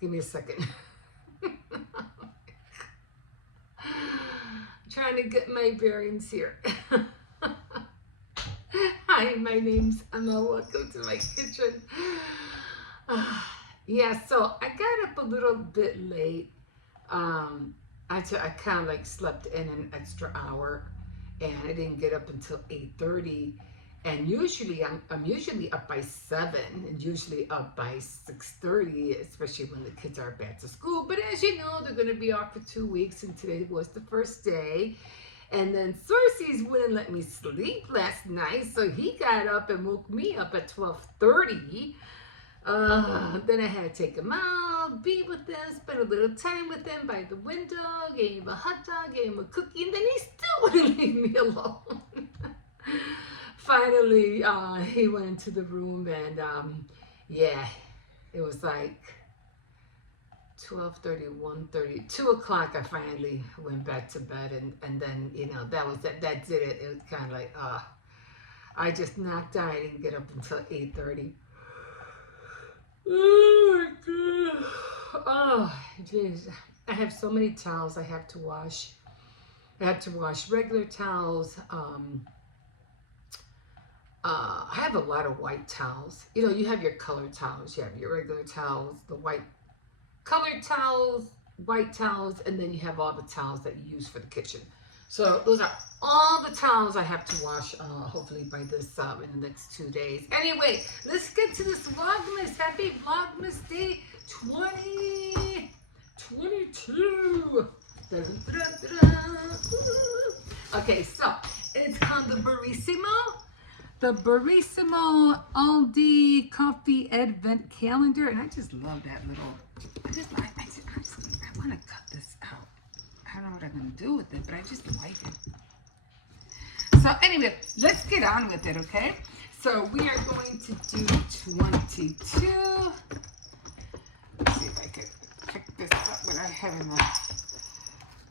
Give me a second. Trying to get my bearings here. Hi, my name's Emma. Welcome to my kitchen. Yeah, so I got up a little bit late. I kind of like slept in an extra hour, and I didn't get up until 8:30. And usually I'm usually up by 7 and usually up by 6:30, especially when the kids are back to school. But as you know, they're going to be off for 2 weeks, and today was the first day. And then Cersei's wouldn't let me sleep last night, so he got up and woke me up at 12:30. Then I had to take him out, be with him, spend a little time with him by the window, gave him a hot dog, gave him a cookie, and then he still wouldn't leave me alone. Finally, he went into the room, and yeah, it was like 12:30, 1:30, 2 o'clock. I finally went back to bed, and then that was that. That did it. It was kind of like I just knocked out. I didn't get up until 8:30. Oh my god. Oh jeez. I have so many towels I have to wash. I have to wash regular towels. I have a lot of white towels. You have your colored towels. You have your regular towels, the white colored towels, white towels, and then you have all the towels that you use for the kitchen. So those are all the towels I have to wash, hopefully by this in the next 2 days. Anyway, let's get to this Vlogmas. Happy Vlogmas Day 2022. Okay, so it's called the Barissimo. The Barissimo Aldi Coffee Advent Calendar. And I just love that little, I want to cut this out. I don't know what I'm going to do with it, but I just like it. So anyway, let's get on with it, okay? So we are going to do 22. Let's see if I can pick this up without having a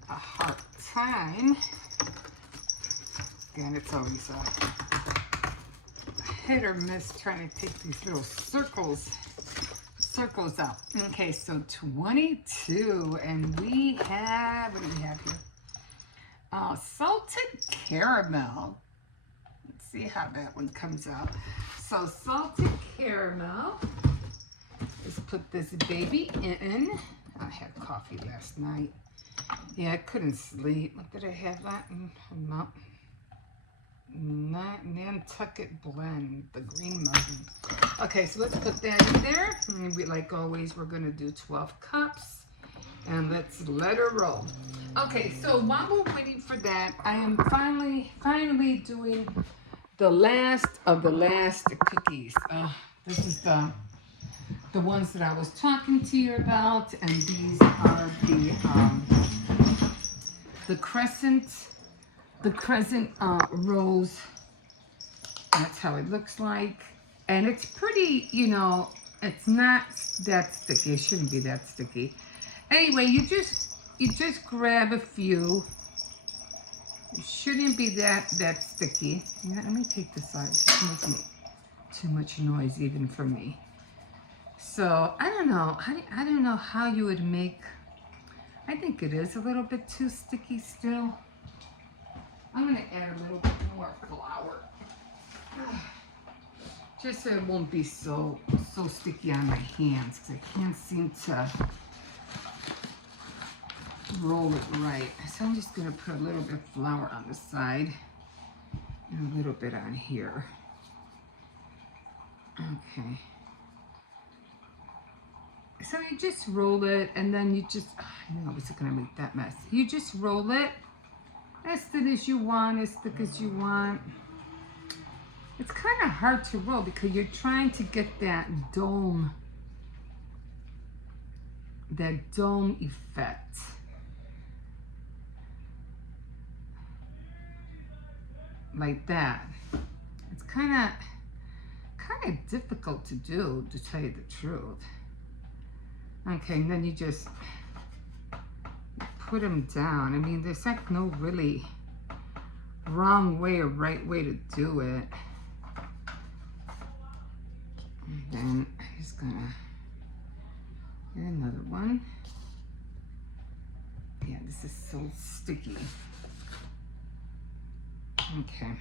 hard time. Again, it's always hit or miss trying to take these little circles out. Okay, so 22, and we have, what do we have here? Salted caramel. Let's see how that one comes out. So salted caramel. Let's put this baby in. I had coffee last night. Yeah, I couldn't sleep. What did I have that in? Nantucket blend, the green muffin. Okay, so let's put that in there. And we, like always, we're going to do 12 cups. And let's let her roll. Okay, so while we're waiting for that, I am finally doing the last of the last cookies. This is the ones that I was talking to you about, and these are the Crescent. The Crescent rose, that's how it looks like. And it's pretty, it's not that sticky. It shouldn't be that sticky. Anyway, you just grab a few. It shouldn't be that sticky. Let me take this out. It's making too much noise even for me. So, I don't know. I don't know how you would make, I think it is a little bit too sticky still. I'm going to add a little bit more flour, just so it won't be so sticky on my hands, because I can't seem to roll it right. So I'm just going to put a little bit of flour on the side and a little bit on here. Okay. So you just roll it, and then you just, I know I was going to make that mess. You just roll it as thin as you want, as thick as you want. It's kind of hard to roll because you're trying to get that dome effect. Like that. It's kind of difficult to do, to tell you the truth. Okay, and then you just put them down. I mean, there's like no really wrong way or right way to do it. And then I'm just gonna And another one. Yeah, this is so sticky. Okay.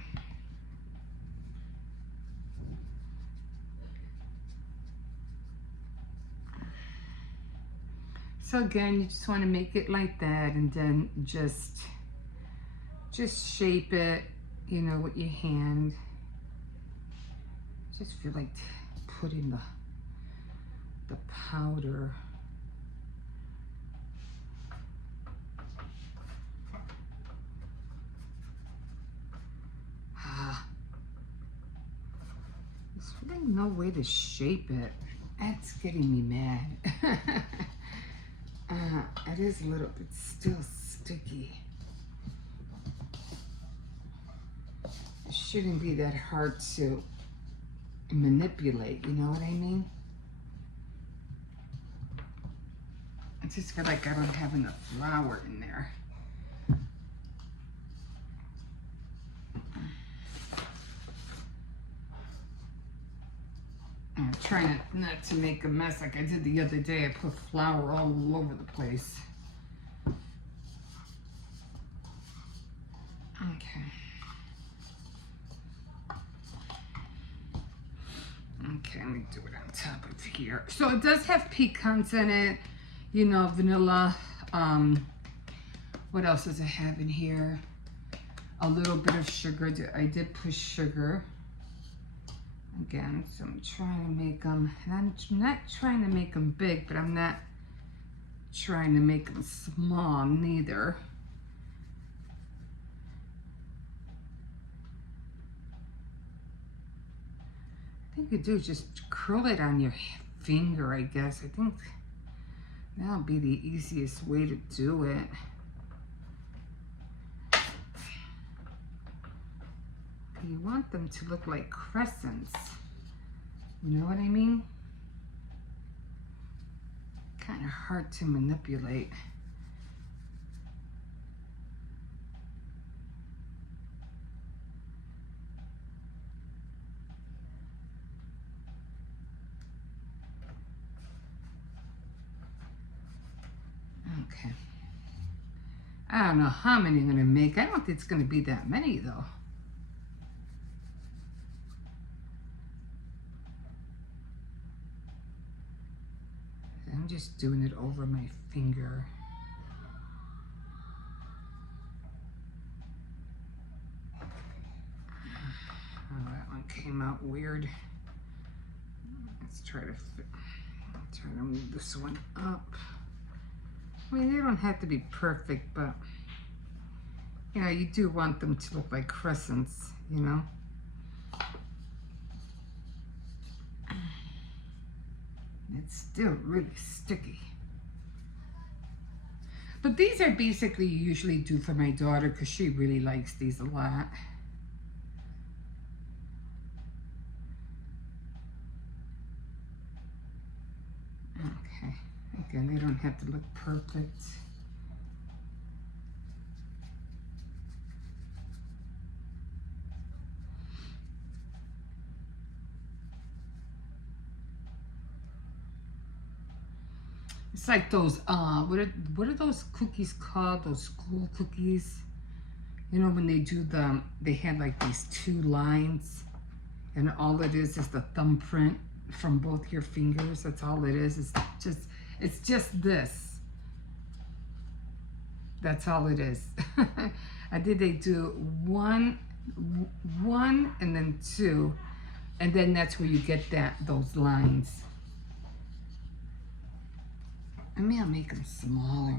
So again, you just want to make it like that, and then just shape it, you know, with your hand. Just feel like putting the powder. There's really no way to shape it. That's getting me mad. It is a little bit still sticky. It shouldn't be that hard to manipulate, you know what I mean? I just feel like I don't have enough flour in there. I'm trying not to make a mess like I did the other day. I put flour all over the place. Okay. Okay, let me do it on top of here. So it does have pecans in it, you know, vanilla. What else does it have in here? A little bit of sugar. I did put sugar. Again, so I'm trying to make them, and I'm not trying to make them big, but I'm not trying to make them small neither. I think you do just curl it on your finger, I guess. I think that'll be the easiest way to do it. You want them to look like crescents. You know what I mean? Kind of hard to manipulate. Okay. I don't know how many I'm going to make. I don't think it's going to be that many though. I'm just doing it over my finger. Oh, that one came out weird. Let's try to move this one up. I mean, they don't have to be perfect, but you know, you do want them to look like crescents, you know. It's still really sticky. But these are basically usually do for my daughter because she really likes these a lot. Okay, again, they don't have to look perfect. It's like those, what are those cookies called? Those school cookies? You know, when they do they have like these two lines, and all it is the thumbprint from both your fingers. That's all it is. It's just this. That's all it is. They do one and then two, and then that's where you get those lines. I mean, I'll make them smaller.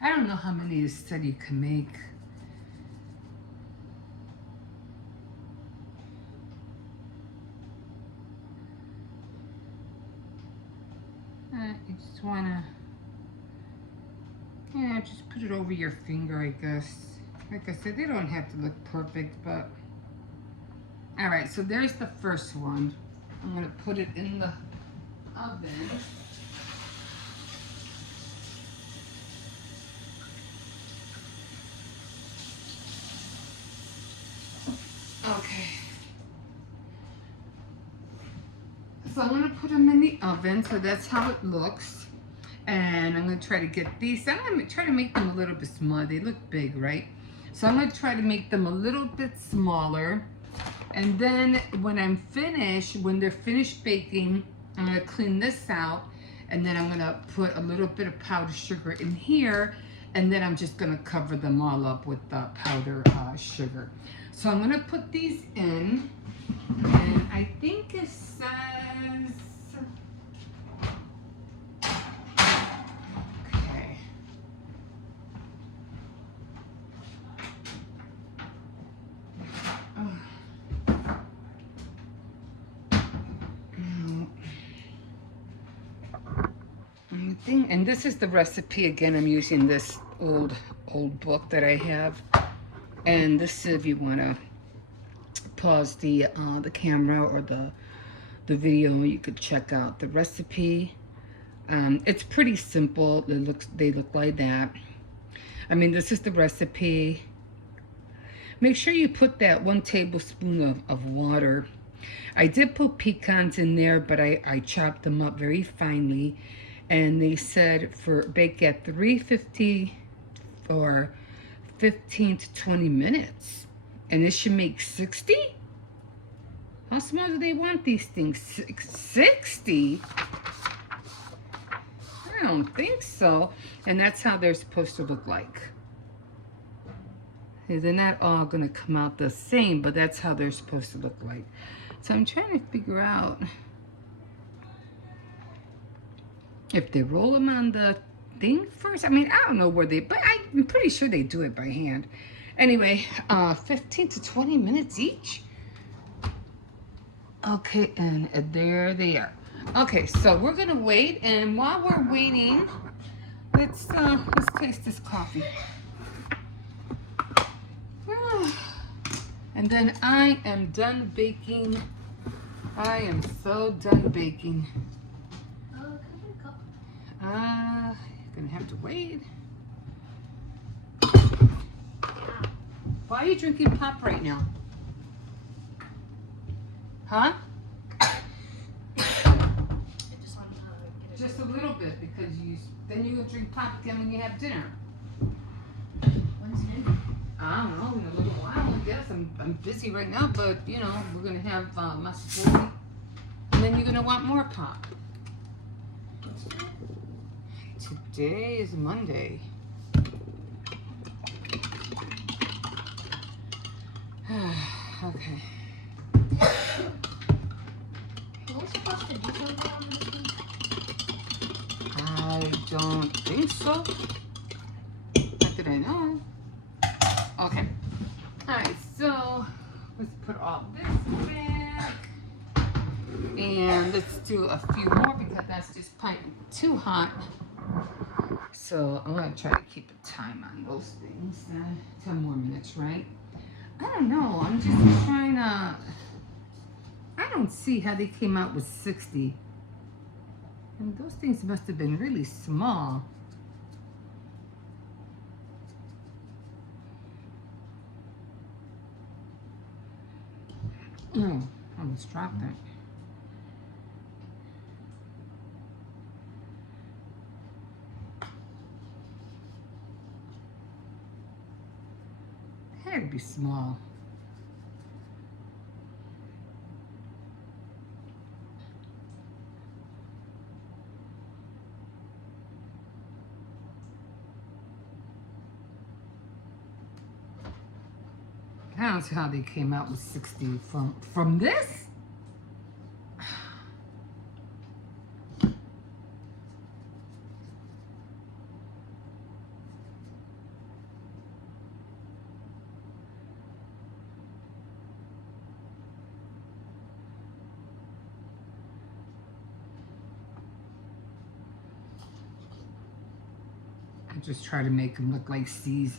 I don't know how many you said you can make. You just wanna, yeah, just put it over your finger, I guess. Like I said, they don't have to look perfect, but All right, so there's the first one. I'm gonna put it in the oven. Okay. So I'm gonna put them in the oven, so that's how it looks. And I'm gonna try to get these, I'm gonna try to make them a little bit smaller. They look big, right? So I'm gonna try to make them a little bit smaller. And then when I'm finished, when they're finished baking, I'm gonna clean this out, and then I'm gonna put a little bit of powdered sugar in here, and then I'm just gonna cover them all up with the powdered sugar. So I'm gonna put these in, and I think it says, okay. And this is the recipe again. I'm using this old book that I have, and this, if you want to pause the camera or the video, you could check out the recipe. It's pretty simple. They look like that. I mean, this is the recipe. Make sure you put that 1 tablespoon of water. I did put pecans in there, but I chopped them up very finely. And they said for bake at 350 for 15 to 20 minutes. And it should make 60? How small do they want these things? 60? I don't think so. And that's how they're supposed to look like. They're not all gonna come out the same, but that's how they're supposed to look like. So I'm trying to figure out if they roll them on the thing first. I mean, I don't know where but I'm pretty sure they do it by hand. Anyway, 15 to 20 minutes each. Okay, and there they are. Okay, so we're gonna wait, and while we're waiting, let's taste this coffee. And then I am done baking. I am so done baking. You're gonna have to wait. Why are you drinking pop right now? Huh? Just a little bit, because then you're gonna drink pop again when you have dinner. When's dinner? I don't know, in a little while, I guess. I'm busy right now, but you know, we're gonna have mascarpone, and then you're gonna want more pop. Today is Monday. Okay. Are we supposed to do something on this one? I don't think so. Not that I know. Okay. Alright, so let's put all this back. And let's do a few more, because that's just piping too hot. So I'm gonna try to keep a time on those things. 10 more minutes, right? I don't know. I'm just trying to. I don't see how they came out with 60. And those things must have been really small. Oh, I almost dropped it. It had to be small. I don't see how they came out with 60 from this. I just try to make them look like C's.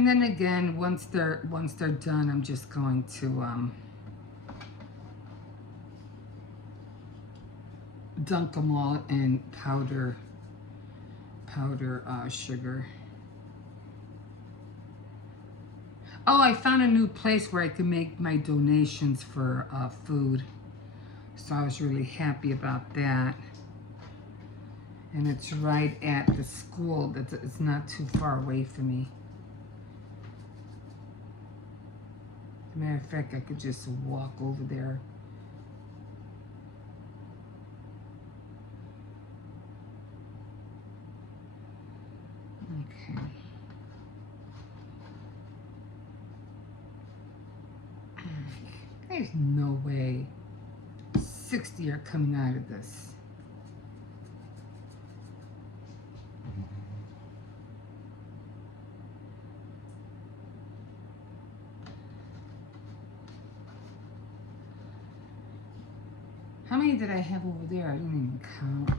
And then again, once they're done, I'm just going to dunk them all in powder sugar. Oh, I found a new place where I can make my donations for food. So I was really happy about that. And it's right at the school. It's not too far away from me. As a matter of fact, I could just walk over there. Okay. There's no way 60 are coming out of this. How many did I have over there? I didn't even count.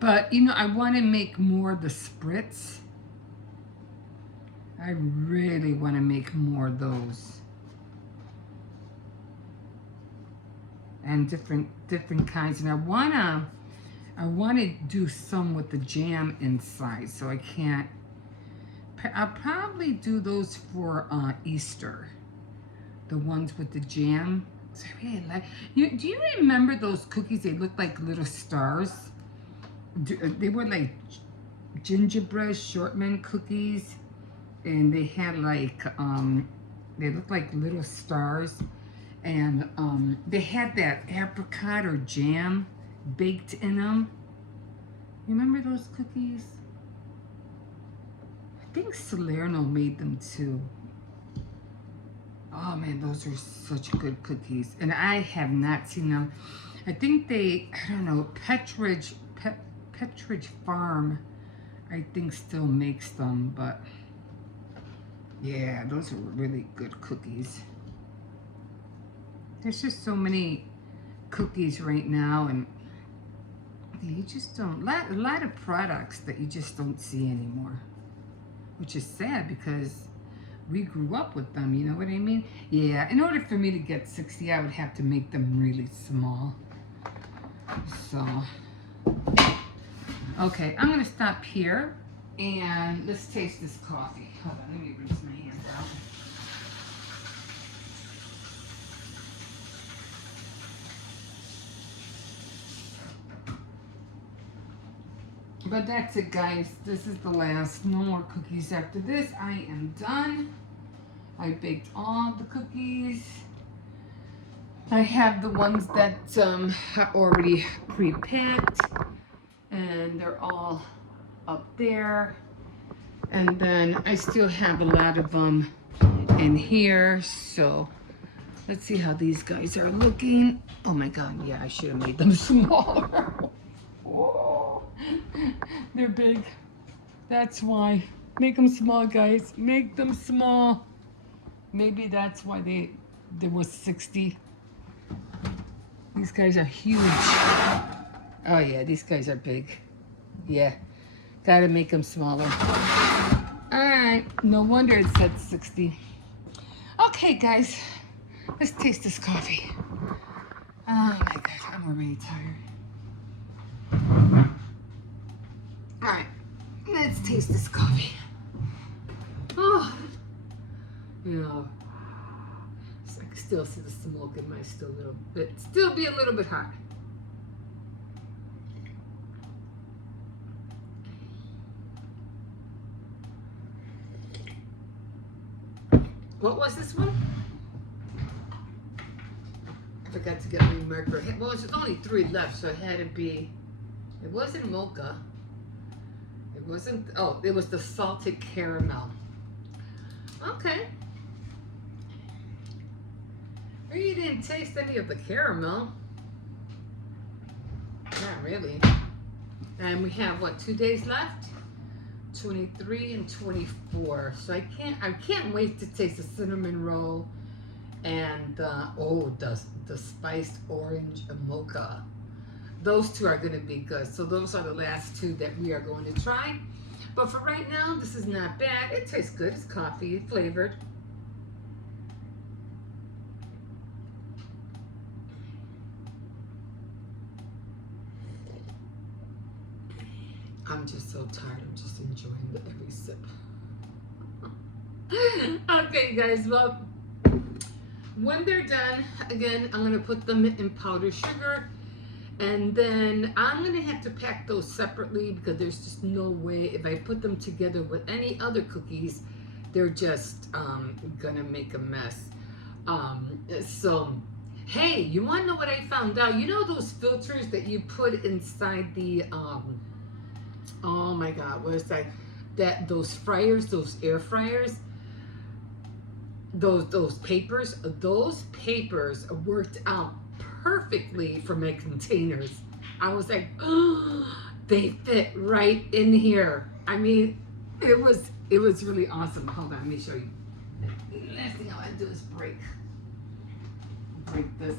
But, you know, I want to make more of the spritz. I really want to make more of those. And different kinds. And I want to do some with the jam inside. So I can't. I'll probably do those for Easter. The ones with the jam. So I really like. Do you remember those cookies? They looked like little stars. They were like gingerbread shortman cookies, and they had like they looked like little stars, and they had that apricot or jam baked in them. You remember those cookies? I think Salerno made them too. Oh man, those are such good cookies. And I have not seen them. I think I don't know, Petridge Farm, I think still makes them, but yeah, those are really good cookies. There's just so many cookies right now, and you just don't, a lot of products that you just don't see anymore, which is sad because we grew up with them, you know what I mean? Yeah, in order for me to get 60, I would have to make them really small. So, okay, I'm gonna stop here and let's taste this coffee. Hold on, let me rinse my hands out. But that's it, guys. This is the last. No more cookies after this. I am done. I baked all the cookies. I have the ones that are already pre-packed, and they're all up there. And then I still have a lot of them in here. So let's see how these guys are looking. Oh my God, yeah, I should have made them smaller. Whoa. They're big. That's why. Make them small, guys. Make them small. Maybe that's why there was 60. These guys are huge. Oh yeah, these guys are big. Yeah, gotta make them smaller. All right, no wonder it said 60. Okay, guys, let's taste this coffee. Oh my God, I'm already tired. All right, let's taste this coffee. Oh, you know, I can still see the smoke. It might still be a little bit hot. What was this one? I forgot to get my marker. Well, there's only 3 left, so it had to be. It wasn't mocha. It wasn't. Oh, it was the salted caramel. Okay. You didn't taste any of the caramel. Not really. And we have what, 2 days left? 23 and 24. So I can't wait to taste the cinnamon roll and the spiced orange mocha. Those 2 are going to be good. So those are the last 2 that we are going to try. But for right now, this is not bad. It tastes good. It's coffee flavored. I'm just so tired. I'm just enjoying every sip. Okay, guys. Well, when they're done, again, I'm going to put them in powdered sugar. And then I'm going to have to pack those separately because there's just no way if I put them together with any other cookies, they're just going to make a mess. So, hey, you want to know what I found out? You know those filters that you put inside the, oh my God, what is that? Those fryers, those air fryers? Those papers worked out perfectly for my containers. I was like, oh, they fit right in here. I mean, it was really awesome. Hold on, let me show you. The last thing I want to do is break this.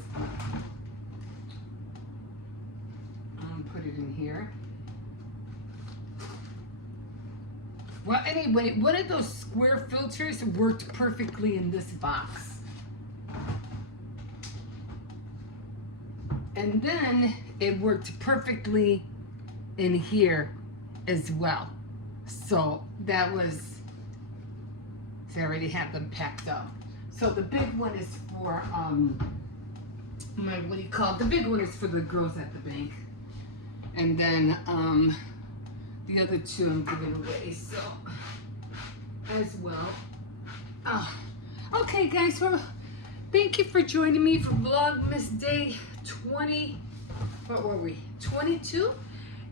Put it in here. Well, anyway, one of those square filters worked perfectly in this box. And then it worked perfectly in here as well. So that was, so I already have them packed up. So the big one is for, the big one is for the girls at the bank. And then, the other two I'm giving away, so as well. Okay, guys, well, thank you for joining me for Vlogmas Day 20. What were we? 22.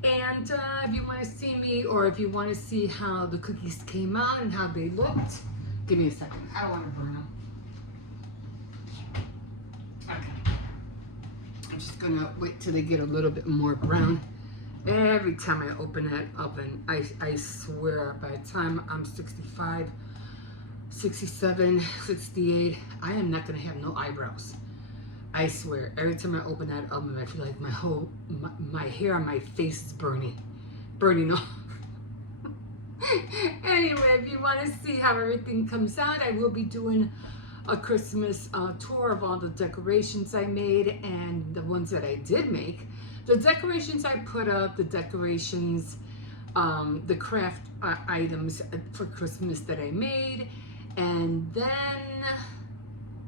And if you want to see me, or if you want to see how the cookies came out and how they looked, give me a second. I don't want to burn them. Okay. I'm just gonna wait till they get a little bit more brown. Every time I open that oven, I swear by the time I'm 65, 67, 68, I am not going to have no eyebrows. I swear, every time I open that oven, I feel like my hair on my face is burning off. Anyway, if you want to see how everything comes out, I will be doing a Christmas tour of all the decorations I made and the ones that I did make. The decorations I put up, the decorations, the craft items for Christmas that I made, and then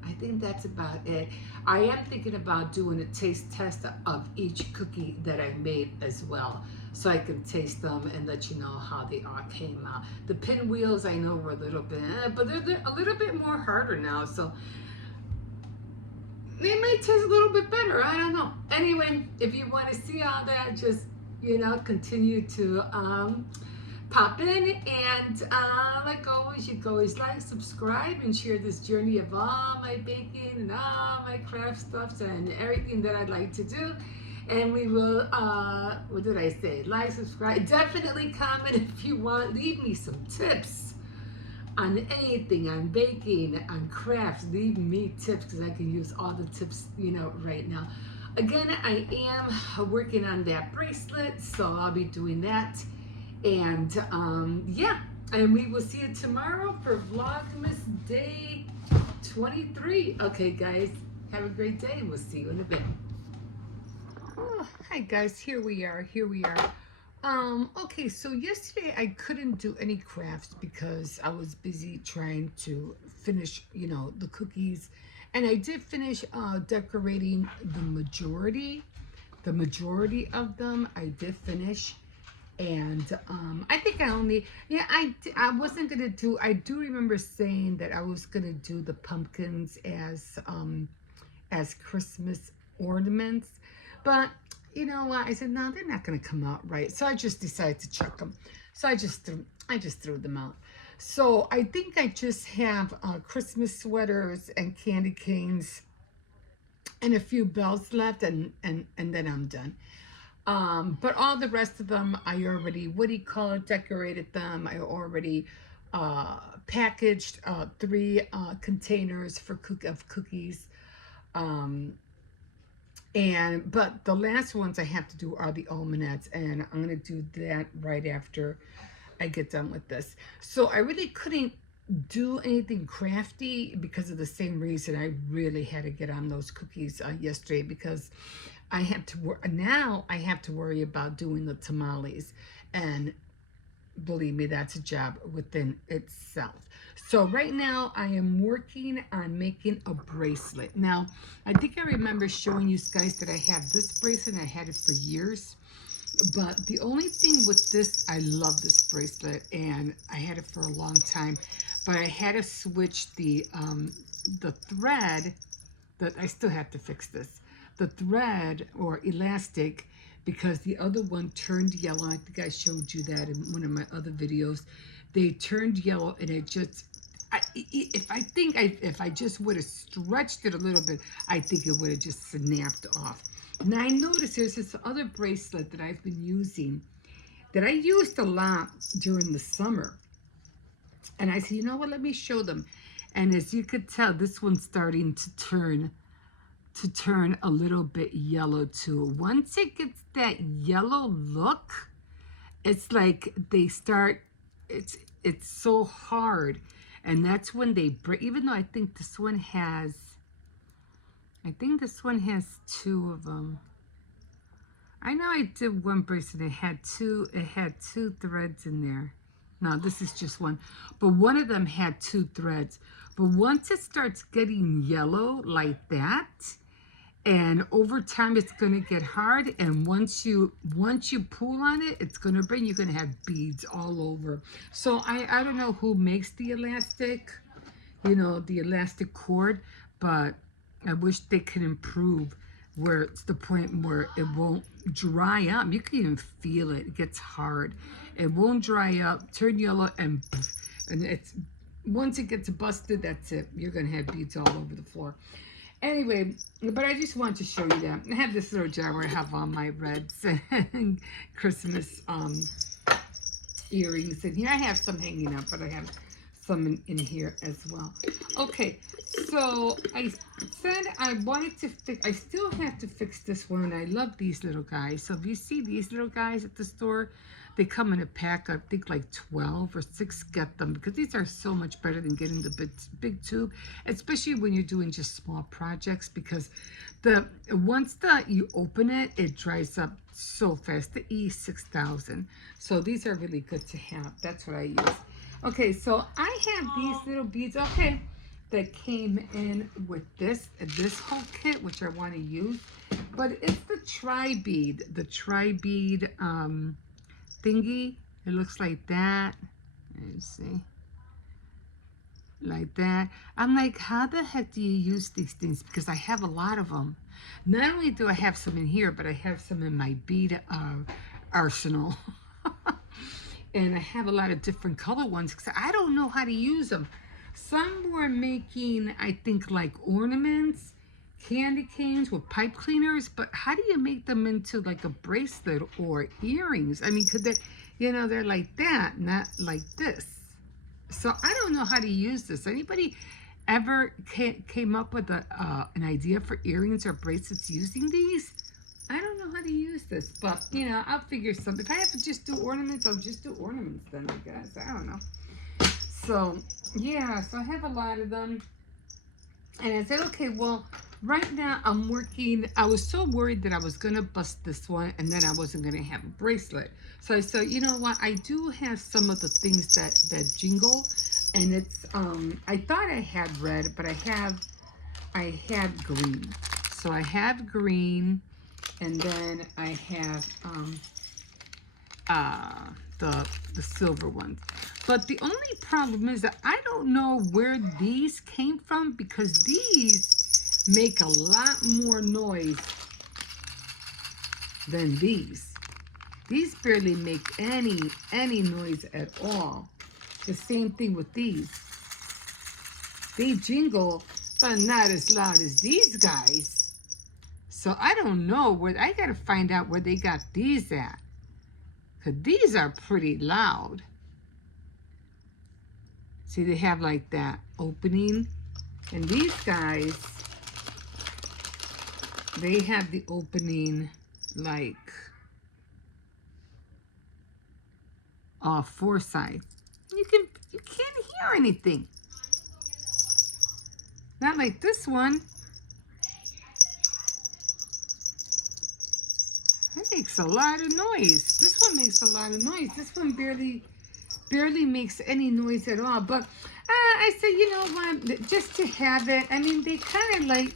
I think that's about it. I am thinking about doing a taste test of each cookie that I made as well, so I can taste them and let you know how they all came out. The pinwheels I know were a little bit, but they're a little bit more harder now, so they might taste a little bit better. I don't know. Anyway, if you want to see all that, just, continue to pop in. And like always, you can always like, subscribe, and share this journey of all my baking and all my craft stuffs and everything that I'd like to do. And we will, what did I say? Like, subscribe. Definitely comment if you want. Leave me some tips on anything, on baking, on crafts. Leave me tips because I can use all the tips, right now. Again, I am working on that bracelet, so I'll be doing that. And yeah, and we will see you tomorrow for Vlogmas Day 23. Okay, guys, have a great day. We'll see you in a bit. Oh, hi, guys. Here we are. Okay, so yesterday I couldn't do any crafts because I was busy trying to finish, the cookies. And I did finish decorating the majority of them. I did finish. And I think I wasn't going to do, I do remember saying that I was going to do the pumpkins as Christmas ornaments. But you know what? I said, no, they're not going to come out right. So I just decided to chuck them. So I just threw them out. So I think I just have Christmas sweaters and candy canes and a few bells left, and then I'm done. But all the rest of them, I already, decorated them. I already packaged 3 containers of cookies. But the last ones I have to do are the almonettes, and I'm gonna do that right after I get done with this. So I really couldn't do anything crafty because of the same reason. I really had to get on those cookies yesterday because I have to now I have to worry about doing the tamales, and believe me, that's a job within itself. So right now I am working on making a bracelet. Now, I think I remember showing you guys that I have this bracelet and I had it for years. But the only thing with this, I love this bracelet and I had it for a long time, but I had to switch the thread. That I still have to fix this. The thread or elastic, because the other one turned yellow. I think I showed you that in one of my other videos. They turned yellow and it just, if I just would have stretched it a little bit, I think it would have just snapped off. Now I noticed there's this other bracelet that I've been using that I used a lot during the summer. And I said, you know what, let me show them. And as you could tell, this one's starting to turn a little bit yellow too. Once it gets that yellow look, it's like they start, it's so hard. And that's when they break, even though I think this one has two of them. I know I did one bracelet, it had two threads in there. No, this is just one. But one of them had two threads. But once it starts getting yellow like that, and over time it's going to get hard, and once you pull on it, it's going to break. You're going to have beads all over. So I don't know who makes the elastic, the elastic cord, but I wish they could improve where it's the point where it won't dry up. You can even feel it. It gets hard. It won't dry up, turn yellow, and it's, once it gets busted, that's it. You're going to have beads all over the floor. Anyway, but I just wanted to show you that. I have this little jar where I have all my reds and Christmas earrings. And here I have some hanging up, but I have some in here as well. Okay, so I said I wanted to fix, I still have to fix this one, and I love these little guys. So if you see these little guys at the store, they come in a pack, I think like 12 or 6, get them, because these are so much better than getting the big tube, especially when you're doing just small projects, because once you open it, it dries up so fast. The E6000. So these are really good to have. That's what I use. Okay, so I have these little beads, okay, that came in with this whole kit, which I want to use, but it's the tri-bead thingy. It looks like that. Let's see. Like that. I'm like, how the heck do you use these things? Because I have a lot of them. Not only do I have some in here, but I have some in my bead arsenal. And I have a lot of different color ones because I don't know how to use them. Some were making, I think, like ornaments, candy canes with pipe cleaners, but how do you make them into like a bracelet or earrings? I mean, could they, they're like that, not like this. So I don't know how to use this. Anybody ever came up with an idea for earrings or bracelets using these? I don't know how to use this, but I'll figure something. If I have to just do ornaments, I'll just do ornaments then, I guess. I don't know. So yeah, so I have a lot of them. And I said, okay, well, right now I'm working. I was so worried that I was going to bust this one and then I wasn't going to have a bracelet. So I said, you know what? I do have some of the things that jingle. And it's, I thought I had red, but I had green. So I have green, and then I have the silver ones. But the only problem is that I don't know where these came from, because these make a lot more noise than these. These barely make any noise at all. The same thing with these. They jingle, but not as loud as these guys. So I don't know where, I gotta find out where they got these at. Cause these are pretty loud. See, they have like that opening. And these guys, they have the opening like all four sides. You can't hear anything. Not like this one. That makes a lot of noise. This one makes a lot of noise. This one barely makes any noise at all. But I said, you know what? Just to have it. I mean, they kind of like.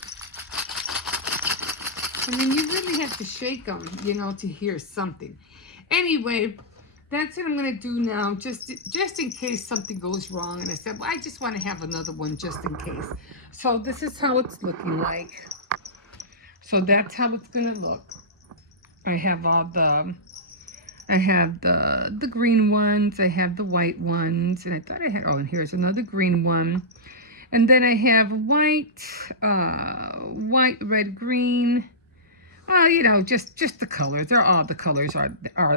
I mean, you really have to shake them, you know, to hear something. Anyway, that's what I'm gonna do now, just in case something goes wrong. And I said, well, I just want to have another one just in case. So this is how it's looking like. So that's how it's gonna look. I have the green ones. I have the white ones, and I thought I had. Oh, and here's another green one. And then I have white, red, green. You know, just the colors. They're all the colors are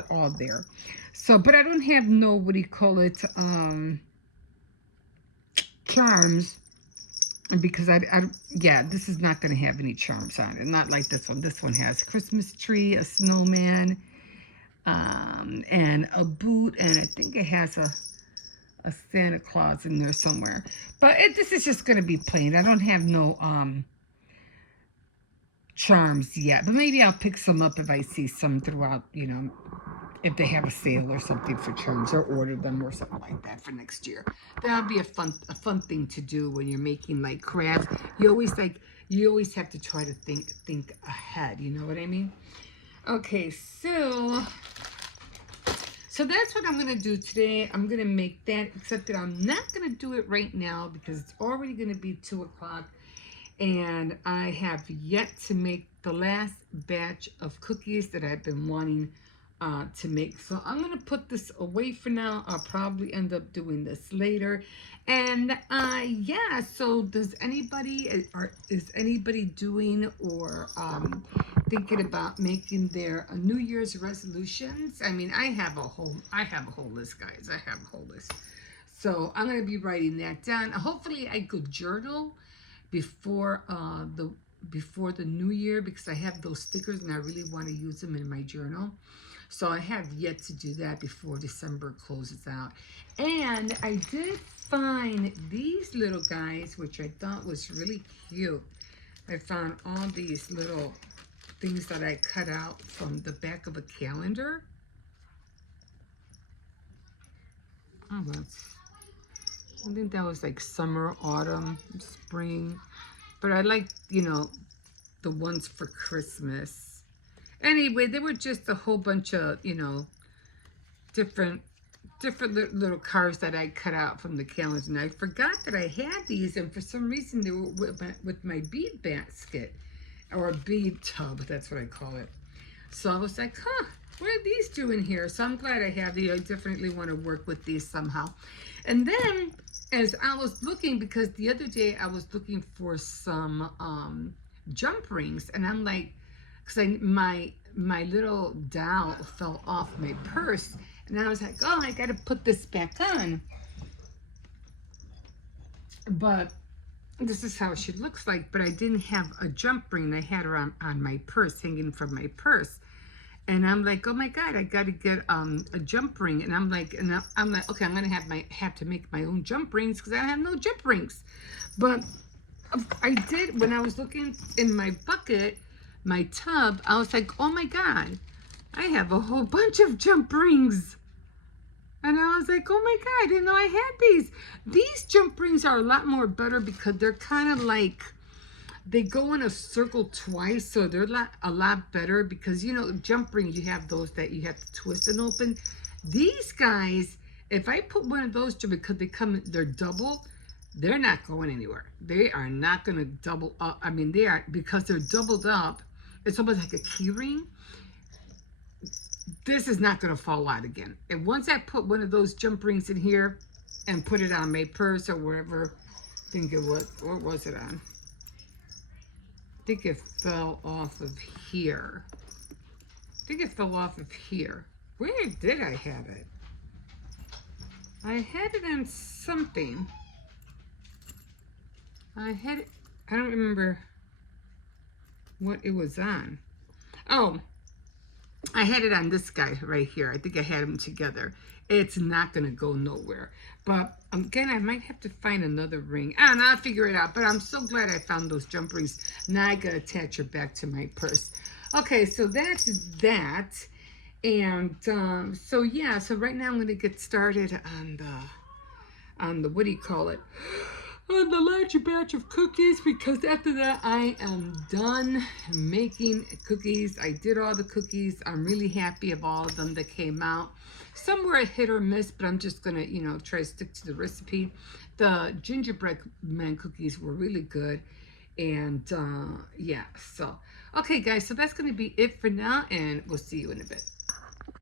all there. So, but I don't have no, what do you call it, charms, because yeah, this is not going to have any charms on it. Not like this one. This one has Christmas tree, a snowman, and a boot, and I think it has a Santa Claus in there somewhere. But this is just going to be plain. I don't have no charms yet, but maybe I'll pick some up if I see some throughout, you know, if they have a sale or something for charms, or order them or something like that for next year. That'll be a fun thing to do when you're making like crafts. You always have to try to think ahead, you know what I mean? Okay, so that's what I'm gonna do today. I'm gonna make that, except that I'm not gonna do it right now because it's already gonna be 2 o'clock. And I have yet to make the last batch of cookies that I've been wanting to make. So I'm going to put this away for now. I'll probably end up doing this later. And yeah, so is anybody doing or thinking about making their New Year's resolutions? I mean, I have a whole list, guys. I have a whole list. So I'm going to be writing that down. Hopefully I could journal before the new year, because I have those stickers and I really want to use them in my journal. So I have yet to do that before December closes out. And I did find these little guys, which I thought was really cute. I found all these little things that I cut out from the back of a calendar. Oh, I think that was like summer, autumn, spring. But I like, you know, the ones for Christmas. Anyway, they were just a whole bunch of, you know, different little cards that I cut out from the calendar. And I forgot that I had these, and for some reason they were with my bead basket, or a bead tub, that's what I call it. So I was like, huh, what are these doing here? So I'm glad I have these. I definitely want to work with these somehow. And then as I was looking, because the other day I was looking for some jump rings, and I'm like, because my little doll fell off my purse, and I was like, oh, I got to put this back on. But this is how she looks like, but I didn't have a jump ring. I had her on my purse, hanging from my purse. And I'm like, oh my God, I got to get a jump ring. And I'm like, okay, I'm gonna have to make my own jump rings because I have no jump rings. But I did, when I was looking in my bucket, my tub, I was like, oh my God, I have a whole bunch of jump rings. And I was like, oh my God, I didn't know I had these. These jump rings are a lot more better because they're kind of like, they go in a circle twice, so they're a lot better, because, you know, jump rings, you have those that you have to twist and open. These guys, if I put one of those, because they're double, they're not going anywhere. They are not going to double up. I mean, they are, because they're doubled up. It's almost like a key ring. This is not going to fall out again. And once I put one of those jump rings in here and put it on my purse or wherever, I think it was, what was it on? I think it fell off of here. Where did I have it? I had it on something. I don't remember what it was on. Oh, I had it on this guy right here. I think I had them together. It's not going to go nowhere. But again, I might have to find another ring. I don't know. I'll figure it out. But I'm so glad I found those jump rings. Now I got to attach her back to my purse. Okay, so that's that. And so, yeah. So right now I'm going to get started on the, what do you call it? On the larger batch of cookies, because after that I am done making cookies. I did all the cookies. I'm really happy of all of them that came out. Some were a hit or miss, but I'm just gonna, try to stick to the recipe. The gingerbread man cookies were really good. And yeah, so okay guys, so that's gonna be it for now, and we'll see you in a bit.